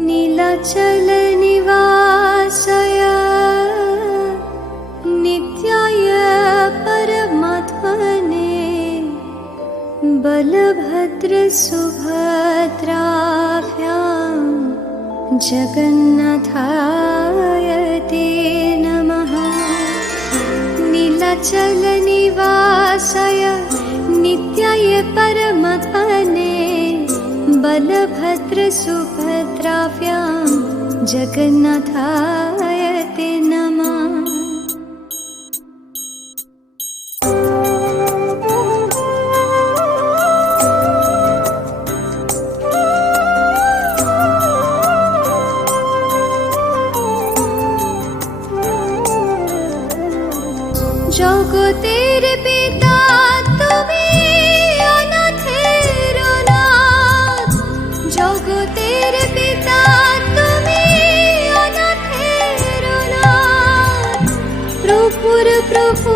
नीलाचल निवासाय नित्याय परमात्मने बलभद्र सुभद्राभ्यां जगन्नाथाय ते नमः। नीलाचल निवासाय नित्याय परमात्मने बलभद्र सुभद्राभ्यां जगन्नाथाय ते नमः। জগতের পিতা তুমি অনাথের নাথ, জগতের পিতা তুমি অনাথের নাথ। প্রভুর প্রভু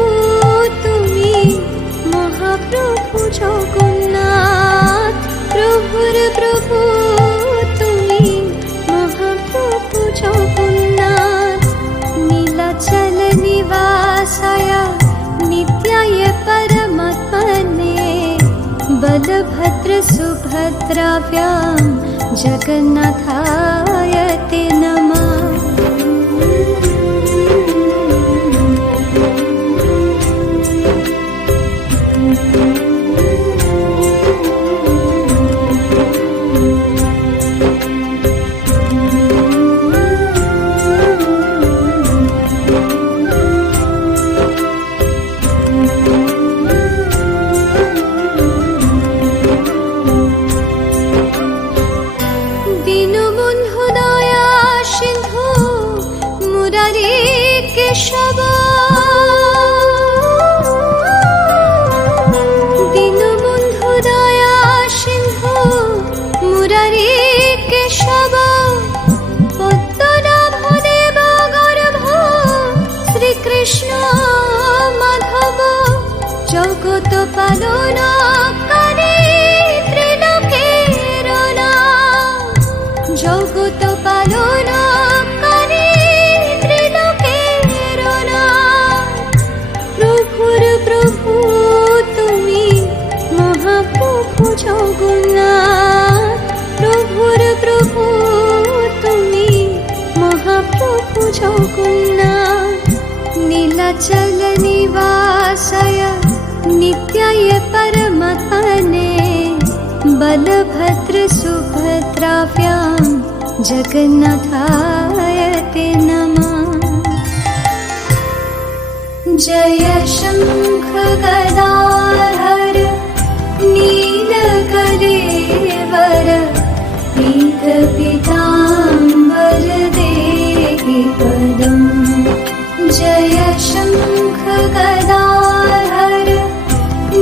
তুমি মহাপ্রভু জগন্নাথ, প্রভুর প্রভু তুমি মহাপ্রভু জগন্নাথ। নীলাচল निवासाय नित्याय परमात्मने बलभद्र सुभद्राभ्यां जगन्नाथाय ते नमः। দীনবন্ধু দয়া সিন্ধু মুরারি কেশব, দীনবন্ধু দয়া সিন্ধু মুরারি কেশব। পদ্মনাভ দেব গর্ভ শ্রীকৃষ্ণ মাধব, জগত পালনকারী ত্রিলোকের নাথ, জগত পালনকারী ত্রিলোকের নাথ। প্রভুর প্রভু তুমি মহাপ্রভু জগন্নাথ, প্রভুর প্রভু তুমি মহাপ্রভু জগন্নাথ। নীলাচল निवासाय नित्याय परमात्मने बलभद्र सुभद्राभ्यां जगन्नाथाय ते नमः। जय शंख गदाधर नीलकलेवर पीत पीताम्बर देहि पदम्। जय शंख गदाधर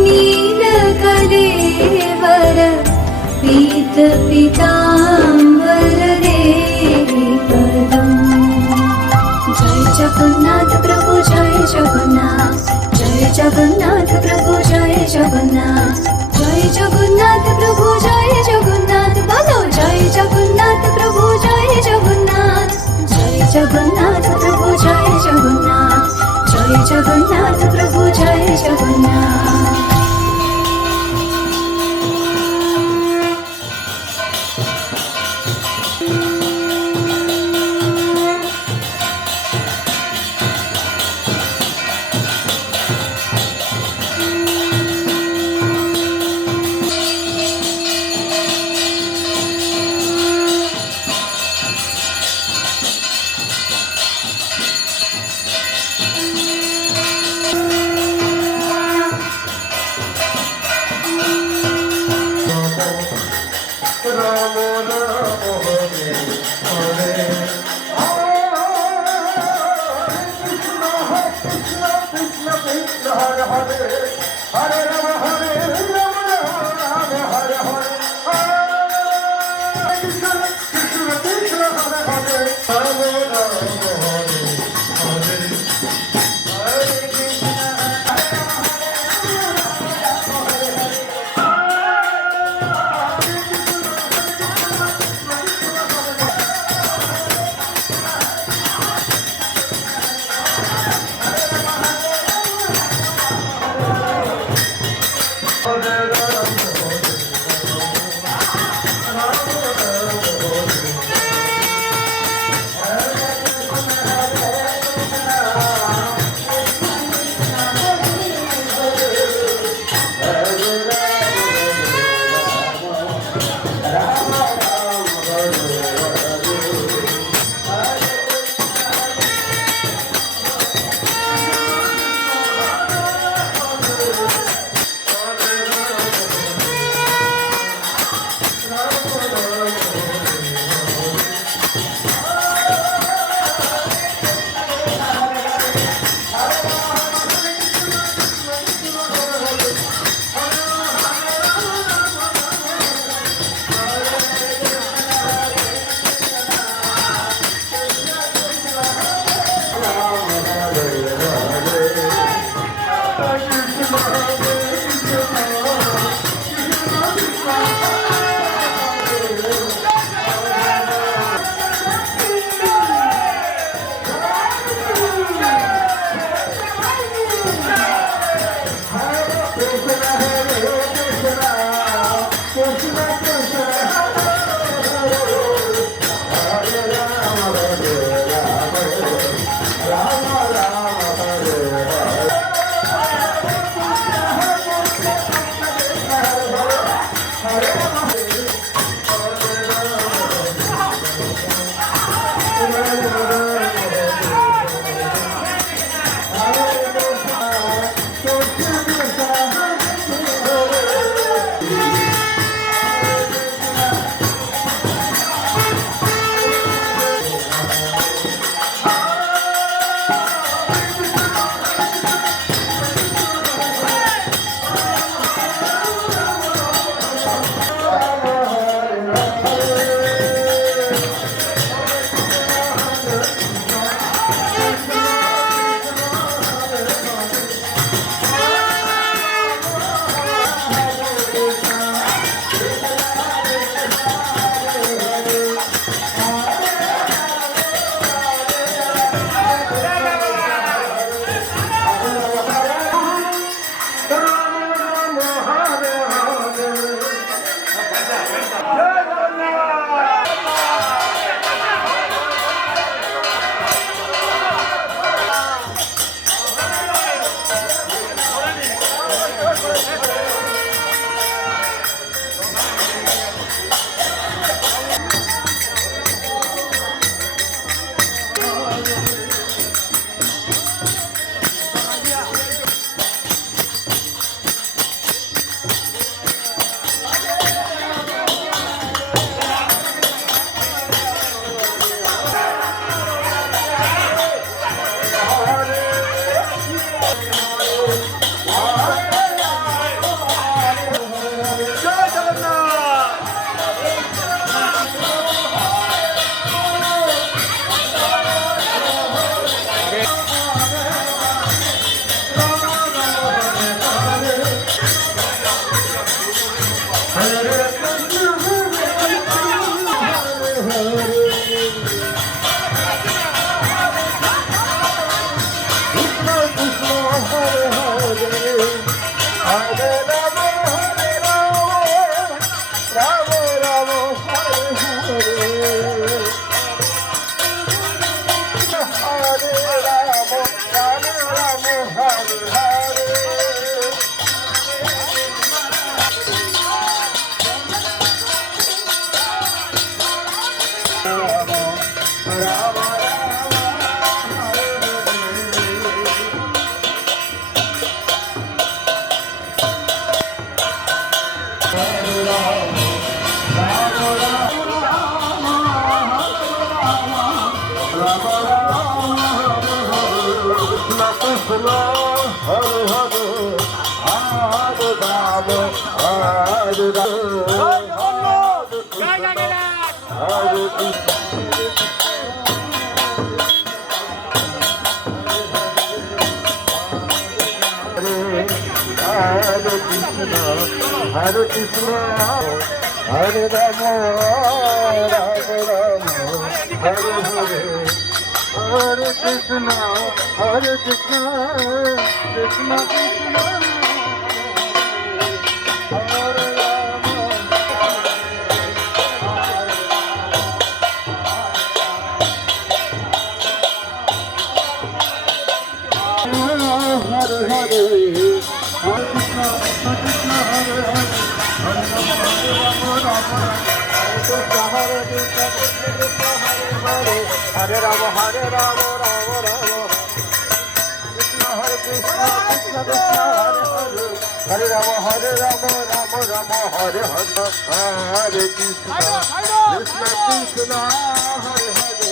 नीलकलेवर पीत पीताम्बर देहि पदम्। जय जगन्नाथ प्रभु जय जगन्नाथ, जय जगन्नाथ प्रभु जय जगन्नाथ, जय जगन्नाथ प्रभु जय जगन्नाथ। बोलो जय जगन्नाथ प्रभु जय जगन्नाथ, जय जगन्नाथ प्रभु जय जगन्नाथ, जय जगन्नाथ प्रभु जय Jagannath. Hare Krishna, Hare Rama, Rama Rama, Hare Hare, Hare Krishna, Hare Krishna, Krishna Krishna, Hare Rama, Hare Hare, Hare Krishna, Krishna Hare Hare. Hare Rama, Hare Rama, Rama Rama, Krishna Hare Krishna, Krishna Krishna, Hare Rama, Hare Rama, Rama Rama, Hare Hare, Hare Krishna, Krishna Krishna, Hare Hare,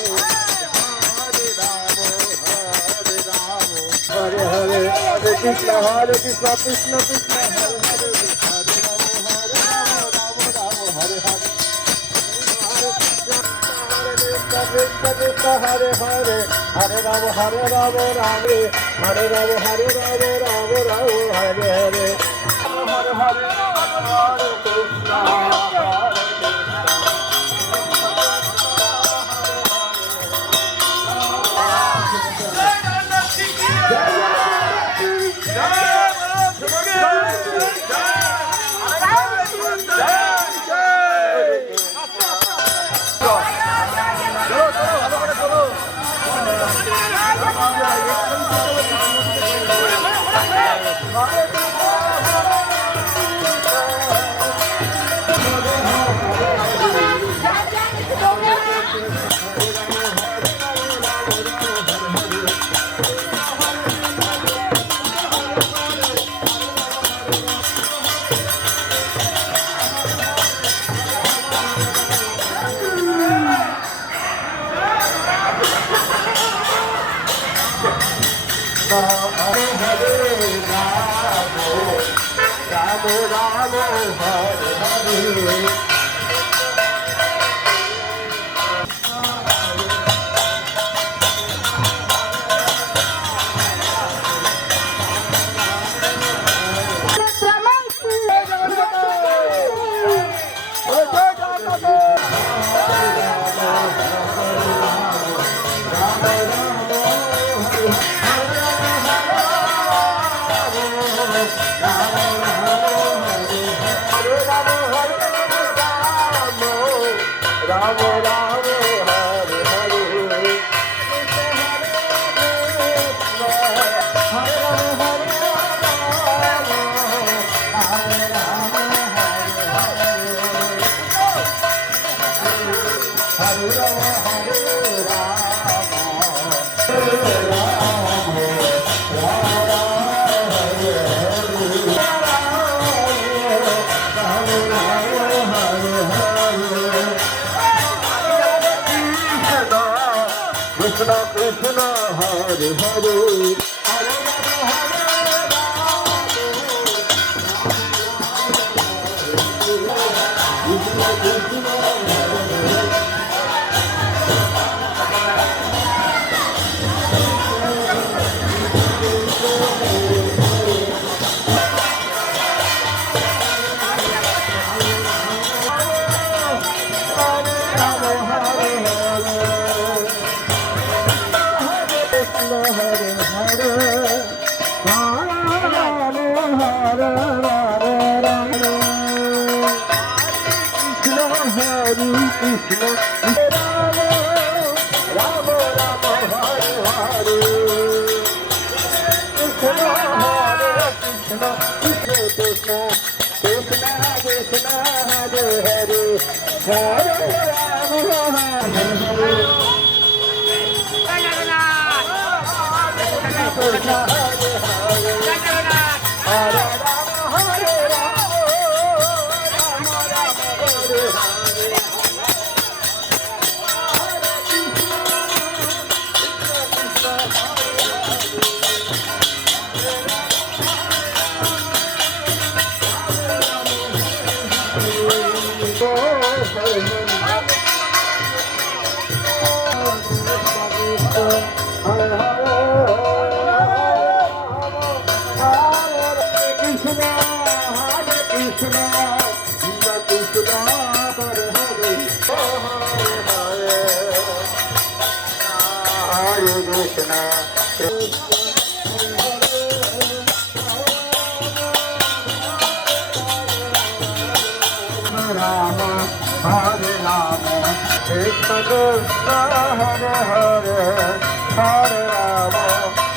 Hare Rama, Hare Rama, Hare Hare, Hare Krishna, Krishna Krishna, Hare Hare, Hare Rama, Hare Rama, Rama Rama, Hare Hare. Krishna Krishna Hare Hare, Hare Rama, Hare Rama, Rama Hare Rama, Hare Rama, Rama Rama, Hare Hare, Hare Hare, Hare Krishna, Hare Krishna Krishna Hare Hare Hare Ram, Hare Ram, Krishna Krishna, Hare Hare, Hare Ram,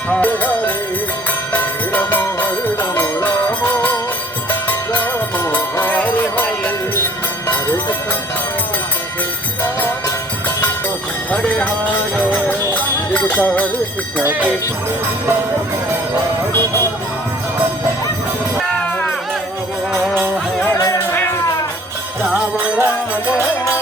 Hare Hare, Ramo Hare Ramo, Ramo Ramo, Hare Hare, Hare Krishna, Hare Hare, Krishna Krishna, Krishna Hare Hare, Ram Ram Hare Hare.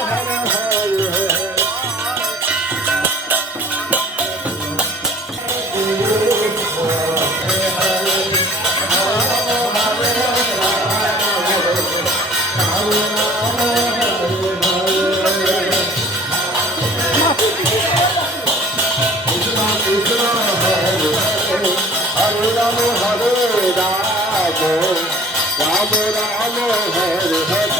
Hare Ram Hare Ram, Ram Ram Hare Hare.